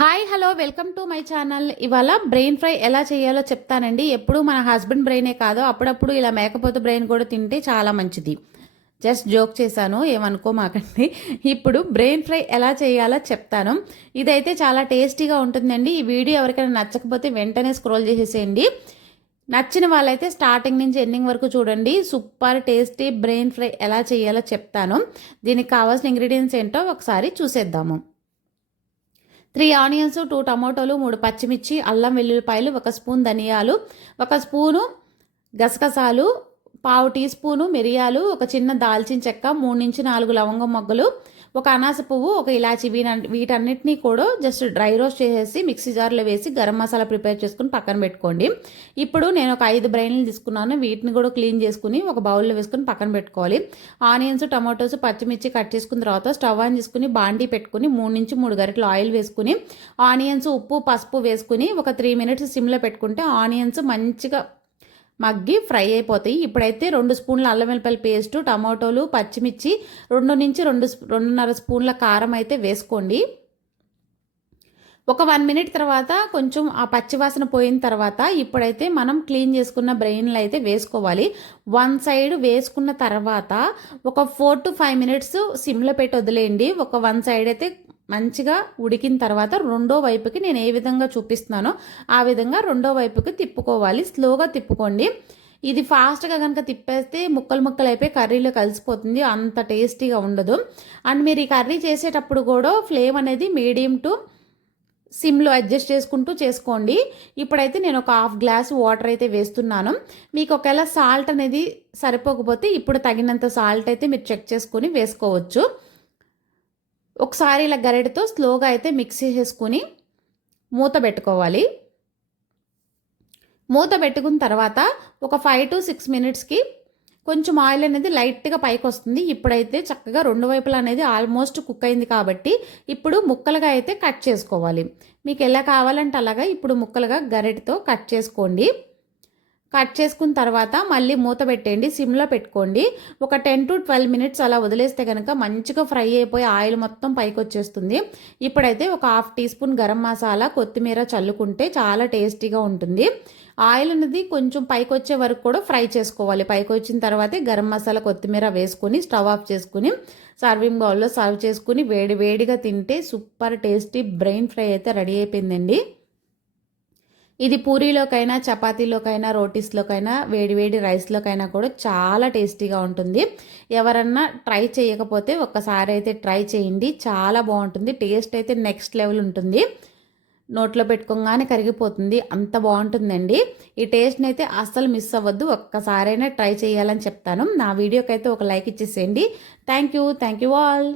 Hi hello welcome to my channel. ఇవాళ brain fry ఎలా చేయాలో చెప్తానండి. ఎప్పుడు మన హస్బెండ్ బ్రెయినే కాదు అప్పుడప్పుడు ఇలా మేకపోతే బ్రెయిన్ కూడా తింటే చాలా మంచిది. జస్ట్ జోక్ చేశాను ఏమనుకోమాకండి. ఇప్పుడు బ్రెయిన్ ఫ్రై ఎలా చేయాలో చెప్తాను. ఇదైతే చాలా టేస్టీగా ఉంటుందండి. ఈ వీడియో ఎవరికైనా నచ్చకపోతే వెంటనే స్క్రోల్ చేసేసేయండి. నచ్చిన వాళ్ళైతే స్టార్టింగ్ నుంచి ఎండింగ్ వరకు చూడండి. సూపర్ టేస్టీ బ్రెయిన్ ఫ్రై ఎలా చేయాలో చెప్తాను. దీనికి కావాల్సిన ఇంగ్రీడియంట్స్ ఏంటో ఒకసారి చూసేద్దాము. త్రీ ఆనియన్స్ టూ టమాటోలు మూడు పచ్చిమిర్చి అల్లం వెల్లుల్లిపాయలు ఒక స్పూన్ ధనియాలు ఒక స్పూను గసగసాలు పావు టీ స్పూను మిరియాలు ఒక చిన్న దాల్చిన చెక్క మూడు నుంచి నాలుగు లవంగం మొగ్గలు ఒక అనాస పువ్వు ఒక ఇలాచి వీటన్నిటినీ కూడా జస్ట్ డ్రై రోస్ట్ చేసేసి మిక్సీ జార్లో వేసి గరం మసాలా ప్రిపేర్ చేసుకుని పక్కన పెట్టుకోండి. ఇప్పుడు నేను ఒక ఐదు బ్రెయిన్లు తీసుకున్నాను. వీటిని కూడా క్లీన్ చేసుకుని ఒక బౌల్లో వేసుకుని పక్కన పెట్టుకోవాలి. ఆనియన్స్ టమాటోస్ పచ్చిమిర్చి కట్ చేసుకున్న తర్వాత స్టవ్ ఆన్ చేసుకుని బాండీ పెట్టుకుని మూడు నుంచి మూడు గరిటలు ఆయిల్ వేసుకుని ఆనియన్స్ ఉప్పు పసుపు వేసుకుని ఒక త్రీ మినిట్స్ సిమ్లో పెట్టుకుంటే ఆనియన్స్ మంచిగా మగ్గి ఫ్రై అయిపోతాయి. ఇప్పుడైతే రెండు స్పూన్ల అల్లం వెల్లిపల్లి పేస్ట్ టమాటోలు పచ్చిమిర్చి రెండు నుంచి రెండు రెండున్నర స్పూన్ల కారం అయితే వేసుకోండి. ఒక వన్ మినిట్ తర్వాత కొంచెం ఆ పచ్చివాసన పోయిన తర్వాత ఇప్పుడైతే మనం క్లీన్ చేసుకున్న బ్రెయిన్లు అయితే వేసుకోవాలి. వన్ సైడ్ వేసుకున్న తర్వాత ఒక ఫోర్ టు ఫైవ్ మినిట్స్ సిమ్లో పెట్టి వదిలేయండి. ఒక వన్ సైడ్ అయితే మంచిగా ఉడికిన తర్వాత రెండో వైపుకి నేను ఏ విధంగా చూపిస్తున్నానో ఆ విధంగా రెండో వైపుకి తిప్పుకోవాలి. స్లోగా తిప్పుకోండి. ఇది ఫాస్ట్గా కనుక తిప్పేస్తే ముక్కలు ముక్కలు అయిపోయి కర్రీలో కలిసిపోతుంది. అంత టేస్టీగా ఉండదు. అండ్ మీరు ఈ కర్రీ చేసేటప్పుడు కూడా ఫ్లేమ్ అనేది మీడియం టు సిమ్లో అడ్జస్ట్ చేసుకుంటూ చేసుకోండి. ఇప్పుడైతే నేను ఒక హాఫ్ గ్లాస్ వాటర్ అయితే వేస్తున్నాను. మీకు ఒకవేళ సాల్ట్ అనేది సరిపోకపోతే ఇప్పుడు తగినంత సాల్ట్ అయితే మీరు చెక్ చేసుకొని వేసుకోవచ్చు. ఒకసారి ఇలా గరిటతో స్లోగా అయితే మిక్స్ చేసుకుని మూత పెట్టుకోవాలి. మూత పెట్టుకున్న తర్వాత ఒక ఫైవ్ టు సిక్స్ మినిట్స్కి కొంచెం ఆయిల్ అనేది లైట్గా పైకి వస్తుంది. ఇప్పుడైతే చక్కగా రెండు వైపులా అనేది ఆల్మోస్ట్ కుక్ అయింది కాబట్టి ఇప్పుడు ముక్కలుగా అయితే కట్ చేసుకోవాలి. మీకు ఎలా కావాలంటే అలాగా ఇప్పుడు ముక్కలుగా గరిటతో కట్ చేసుకోండి. కట్ చేసుకున్న తర్వాత మళ్ళీ మూత పెట్టేయండి సిమ్లో పెట్టుకోండి. ఒక టెన్ టు ట్వెల్వ్ మినిట్స్ అలా వదిలేస్తే కనుక మంచిగా ఫ్రై అయిపోయి ఆయిల్ మొత్తం పైకి వచ్చేస్తుంది. ఇప్పుడైతే ఒక half teaspoon garam masala కొత్తిమీర చల్లుకుంటే చాలా టేస్టీగా ఉంటుంది. ఆయిల్ అనేది కొంచెం పైకి వచ్చే వరకు కూడా ఫ్రై చేసుకోవాలి. పైకి వచ్చిన తర్వాతే గరం మసాలా కొత్తిమీర వేసుకుని స్టవ్ ఆఫ్ చేసుకుని సర్వింగ్ బౌల్లో సర్వ్ చేసుకుని వేడి వేడిగా తింటే సూపర్ టేస్టీ బ్రెయిన్ ఫ్రై అయితే రెడీ అయిపోయిందండి. ఇది పూరీలోకైనా చపాతీలోకైనా రోటీస్లోకైనా వేడివేడి రైస్లోకైనా కూడా చాలా టేస్టీగా ఉంటుంది. ఎవరన్నా ట్రై చేయకపోతే ఒక్కసారి అయితే ట్రై చేయండి. చాలా బాగుంటుంది. టేస్ట్ అయితే నెక్స్ట్ లెవెల్ ఉంటుంది. నోట్లో పెట్టుకోగానే కరిగిపోతుంది. అంత బాగుంటుందండి. ఈ టేస్ట్ని అయితే అస్సలు మిస్ అవ్వద్దు. ఒక్కసారైనా ట్రై చేయాలని చెప్తాను. నా వీడియోకి అయితే ఒక లైక్ ఇచ్చేసేయండి. Thank you. Thank you all.